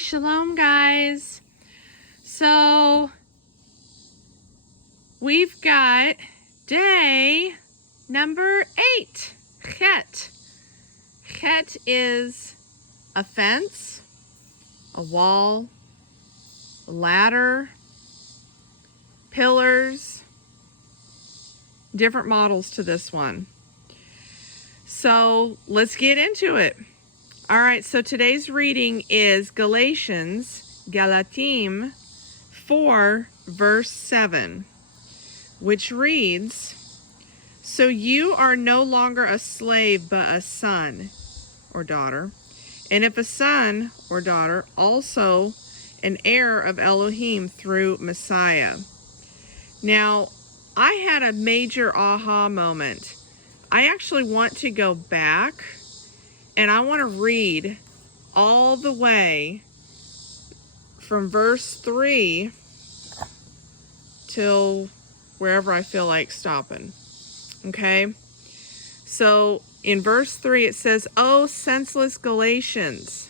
Shalom, guys. So we've got day number 8, Chet. Chet is a fence, a wall, a ladder, pillars, different models to this one. So let's get into it. All right, so today's reading is Galatim 4, verse 7, which reads, "So you are no longer a slave, but a son or daughter, and if a son or daughter, also an heir of Elohim through Messiah." Now, I had a major aha moment. I actually want to go back and I want to read all the way from verse 3 till wherever I feel like stopping. Okay? So in verse 3 it says, "O senseless Galatians,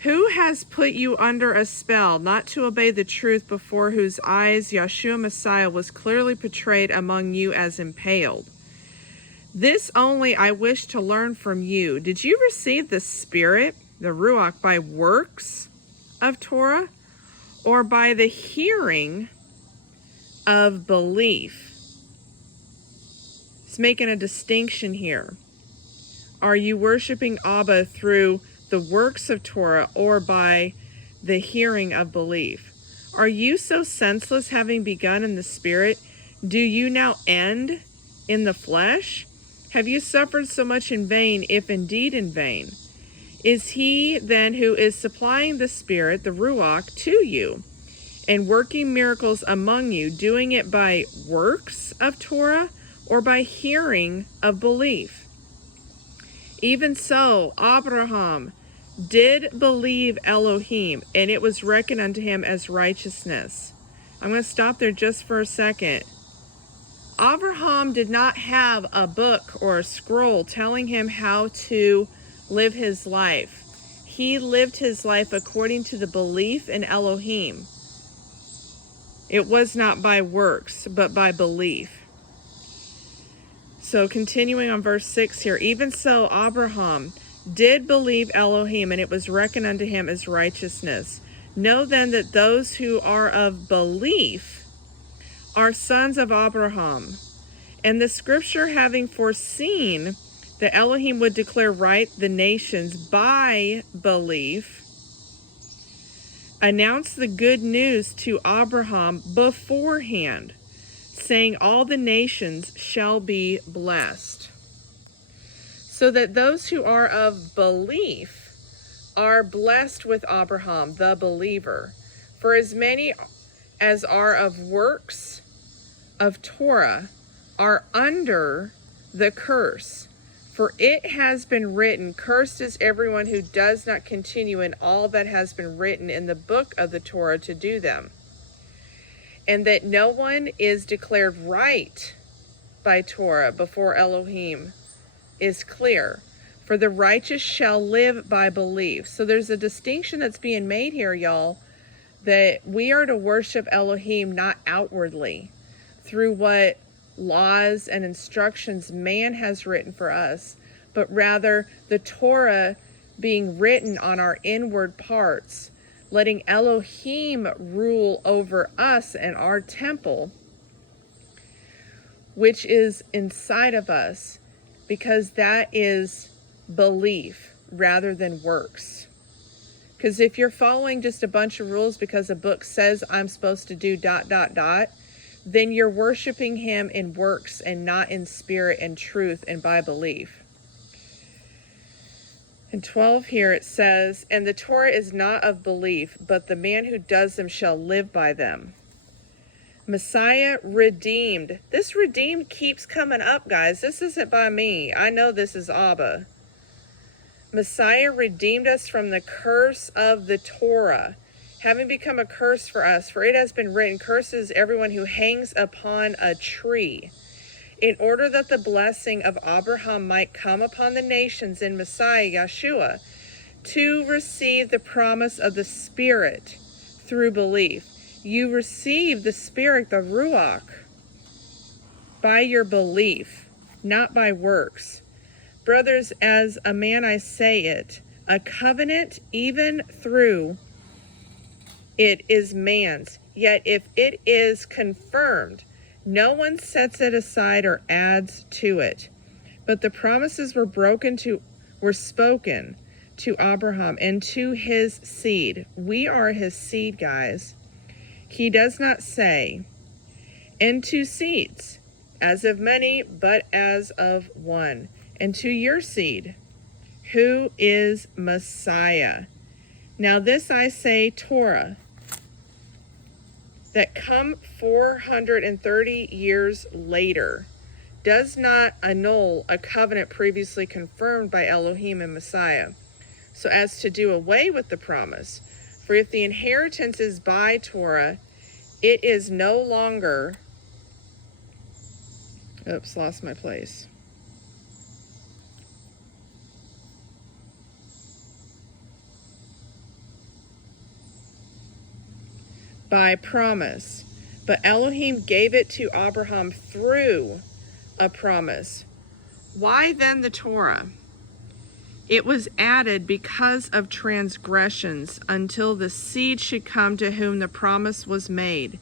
who has put you under a spell not to obey the truth, before whose eyes Yeshua Messiah was clearly portrayed among you as impaled? This only I wish to learn from you. Did you receive the Spirit, the Ruach, by works of Torah, or by the hearing of belief?" It's making a distinction here. Are you worshiping Abba through the works of Torah or by the hearing of belief? Are you so senseless, having begun in the Spirit? Do you now end in the flesh? Have you suffered so much in vain, if indeed in vain? Is he then who is supplying the Spirit, the Ruach, to you, and working miracles among you, doing it by works of Torah or by hearing of belief? Even so, Abraham did believe Elohim, and it was reckoned unto him as righteousness. I'm going to stop there just for a second. Abraham did not have a book or a scroll telling him how to live his life. He lived his life according to the belief in Elohim. It was not by works, but by belief. So continuing on verse 6 here, "Even so, Abraham did believe Elohim, and it was reckoned unto him as righteousness. Know then that those who are of belief are sons of Abraham. And the scripture, having foreseen that Elohim would declare right the nations by belief, announced the good news to Abraham beforehand, saying, all the nations shall be blessed. So that those who are of belief are blessed with Abraham, the believer. For as many as are of works of Torah are under the curse. For it has been written, cursed is everyone who does not continue in all that has been written in the book of the Torah to do them. And that no one is declared right by Torah before Elohim is clear. For the righteous shall live by belief." So there's a distinction that's being made here, y'all, that we are to worship Elohim not outwardly through what laws and instructions man has written for us, but rather the Torah being written on our inward parts, letting Elohim rule over us and our temple, which is inside of us, because that is belief rather than works. Because if you're following just a bunch of rules because a book says I'm supposed to do ... then you're worshiping him in works and not in spirit and truth and by belief. In 12 here it says, "And the Torah is not of belief, but the man who does them shall live by them." Messiah redeemed. This redeemed keeps coming up, guys. This isn't by me. I know this is Abba. Messiah redeemed us from the curse of the Torah, having become a curse for us. For it has been written, cursed is everyone who hangs upon a tree, in order that the blessing of Abraham might come upon the nations in Messiah, Yeshua, to receive the promise of the Spirit through belief. You receive the Spirit, the Ruach, by your belief, not by works. Brothers, as a man I say it, a covenant even through it is man's. Yet if it is confirmed, no one sets it aside or adds to it. But the promises were spoken to Abraham and to his seed. We are his seed, guys. He does not say, and to seeds, as of many, but as of one, and to your seed, who is Messiah. Now this I say, Torah, that come 430 years later, does not annul a covenant previously confirmed by Elohim and Messiah, so as to do away with the promise. For if the inheritance is by Torah, it is no longer, oops, lost my place. By promise. But Elohim gave it to Abraham through a promise. Why then the Torah? It was added because of transgressions until the seed should come to whom the promise was made.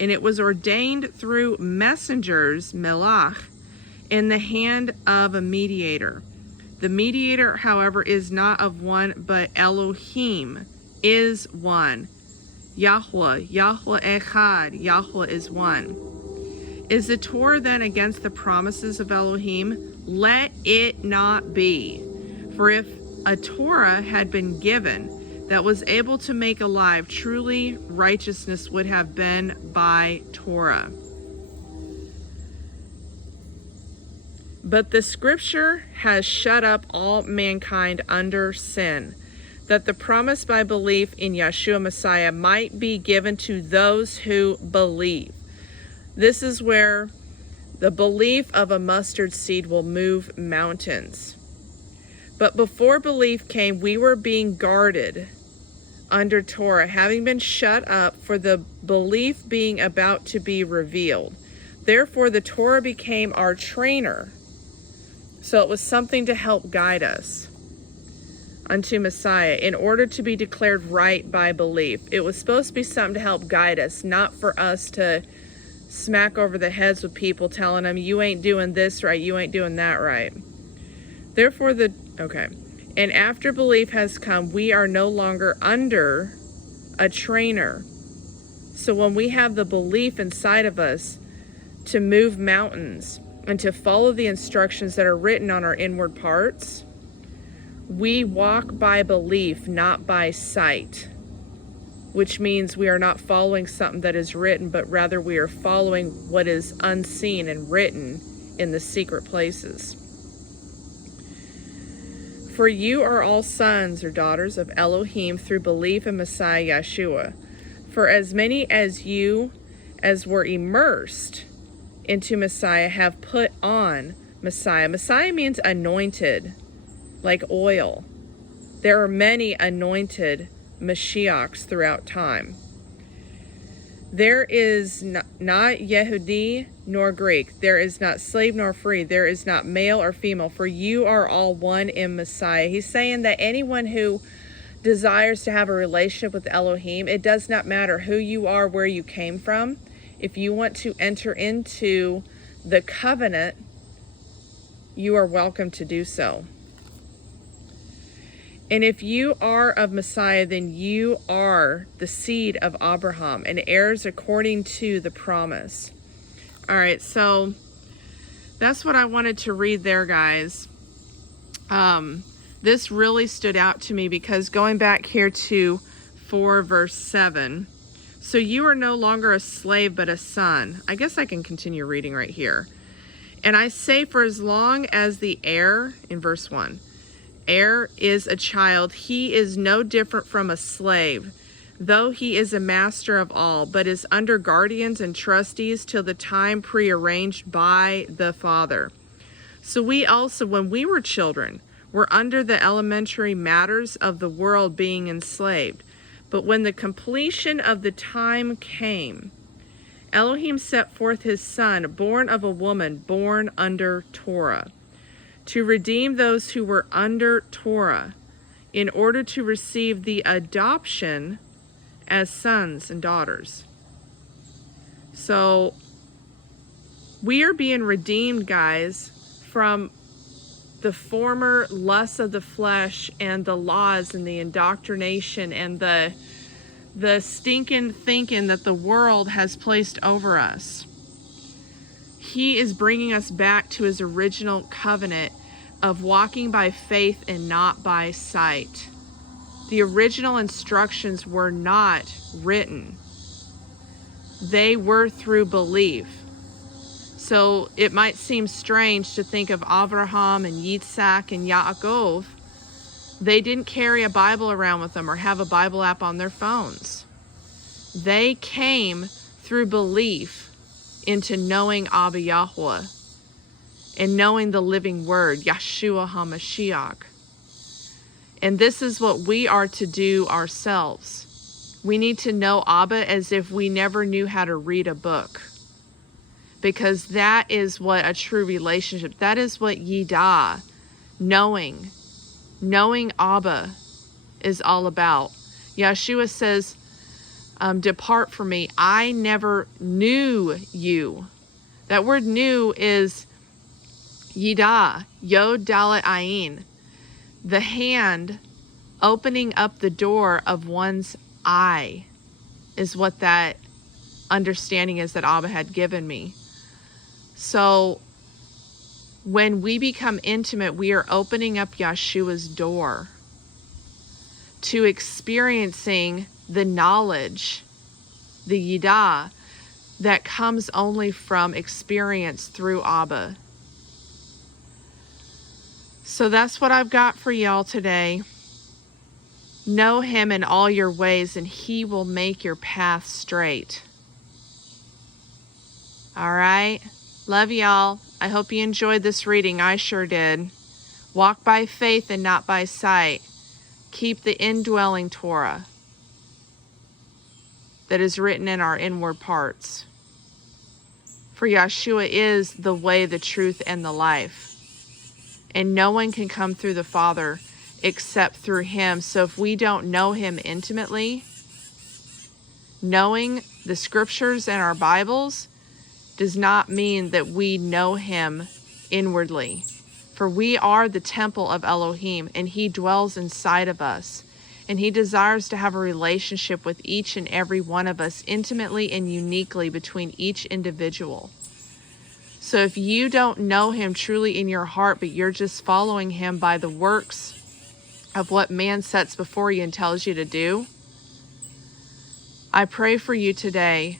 And it was ordained through messengers, melach, in the hand of a mediator. The mediator, however, is not of one, but Elohim is one. Yahweh Echad, Yahweh is one. Is the Torah then against the promises of Elohim? Let it not be. For if a Torah had been given that was able to make alive, truly righteousness would have been by Torah. But the scripture has shut up all mankind under sin, that the promise by belief in Yeshua Messiah might be given to those who believe. This is where the belief of a mustard seed will move mountains. But before belief came, we were being guarded under Torah, having been shut up for the belief being about to be revealed. Therefore, the Torah became our trainer. So it was something to help guide us unto Messiah in order to be declared right by belief. It was supposed to be something to help guide us, not for us to smack over the heads with people telling them, you ain't doing this right, you ain't doing that right. Therefore, and after belief has come, we are no longer under a trainer. So when we have the belief inside of us to move mountains and to follow the instructions that are written on our inward parts, we walk by belief, not by sight, which means we are not following something that is written, but rather we are following what is unseen and written in the secret places. For you are all sons or daughters of Elohim through belief in Messiah Yeshua. For as many as you as were immersed into Messiah have put on Messiah. Messiah means anointed, like oil. There are many anointed Mashiachs throughout time. There is not Yehudi nor Greek. There is not slave nor free. There is not male or female, for you are all one in Messiah. He's saying that anyone who desires to have a relationship with Elohim, it does not matter who you are, where you came from. If you want to enter into the covenant, you are welcome to do so. And if you are of Messiah, then you are the seed of Abraham and heirs according to the promise. All right, so that's what I wanted to read there, guys. This really stood out to me because going back here to 4 verse 7, so you are no longer a slave but a son. I guess I can continue reading right here. And I say, for as long as the heir, in verse 1, heir is a child, he is no different from a slave, though he is a master of all, but is under guardians and trustees till the time prearranged by the Father. So we also, when we were children, were under the elementary matters of the world being enslaved. But when the completion of the time came, Elohim set forth his son, born of a woman, born under Torah, to redeem those who were under Torah, in order to receive the adoption as sons and daughters. So we are being redeemed, guys, from the former lusts of the flesh and the laws and the indoctrination and the stinking thinking that the world has placed over us. He is bringing us back to his original covenant of walking by faith and not by sight. The original instructions were not written. They were through belief. So it might seem strange to think of Abraham and Yitzhak and Yaakov. They didn't carry a Bible around with them or have a Bible app on their phones. They came through belief into knowing Abba Yahweh and knowing the living word, Yeshua HaMashiach. And this is what we are to do ourselves. We need to know Abba as if we never knew how to read a book. Because that is what a true relationship, that is what Yidah, knowing Abba is all about. Yeshua says, depart from me, I never knew you. That word knew is Yidah, Yod Dalet Ayin, the hand opening up the door of one's eye is what that understanding is that Abba had given me. So when we become intimate, we are opening up Yeshua's door to experiencing the knowledge, the Yidah, that comes only from experience through Abba. So that's what I've got for y'all today. Know him in all your ways, and he will make your path straight. All right? Love y'all. I hope you enjoyed this reading. I sure did. Walk by faith and not by sight. Keep the indwelling Torah that is written in our inward parts. For Yeshua is the way, the truth, and the life. And no one can come through the Father except through him. So if we don't know him intimately, knowing the scriptures and our Bibles does not mean that we know him inwardly. For we are the temple of Elohim, and he dwells inside of us. And he desires to have a relationship with each and every one of us intimately and uniquely between each individual. So if you don't know him truly in your heart, but you're just following him by the works of what man sets before you and tells you to do, I pray for you today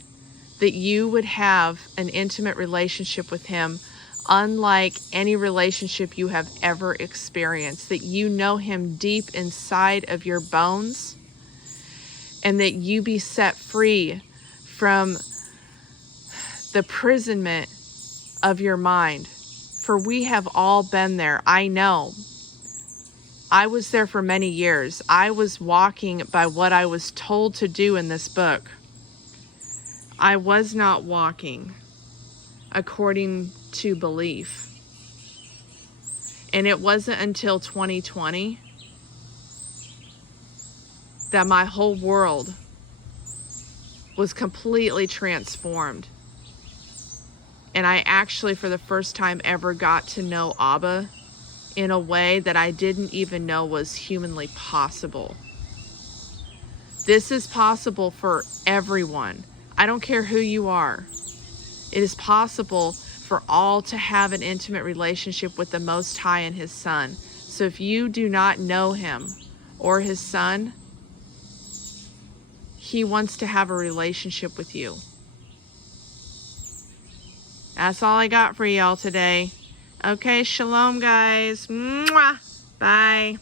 that you would have an intimate relationship with him unlike any relationship you have ever experienced, that you know him deep inside of your bones, and that you be set free from the imprisonment of your mind. For we have all been there. I know. I was there for many years. I was walking by what I was told to do in this book. I was not walking according to belief. And it wasn't until 2020 that my whole world was completely transformed. And I actually, for the first time ever, got to know Abba in a way that I didn't even know was humanly possible. This is possible for everyone. I don't care who you are. It is possible for all to have an intimate relationship with the Most High and his Son. So if you do not know him or his Son, he wants to have a relationship with you. That's all I got for y'all today. Okay, shalom, guys. Mwah. Bye.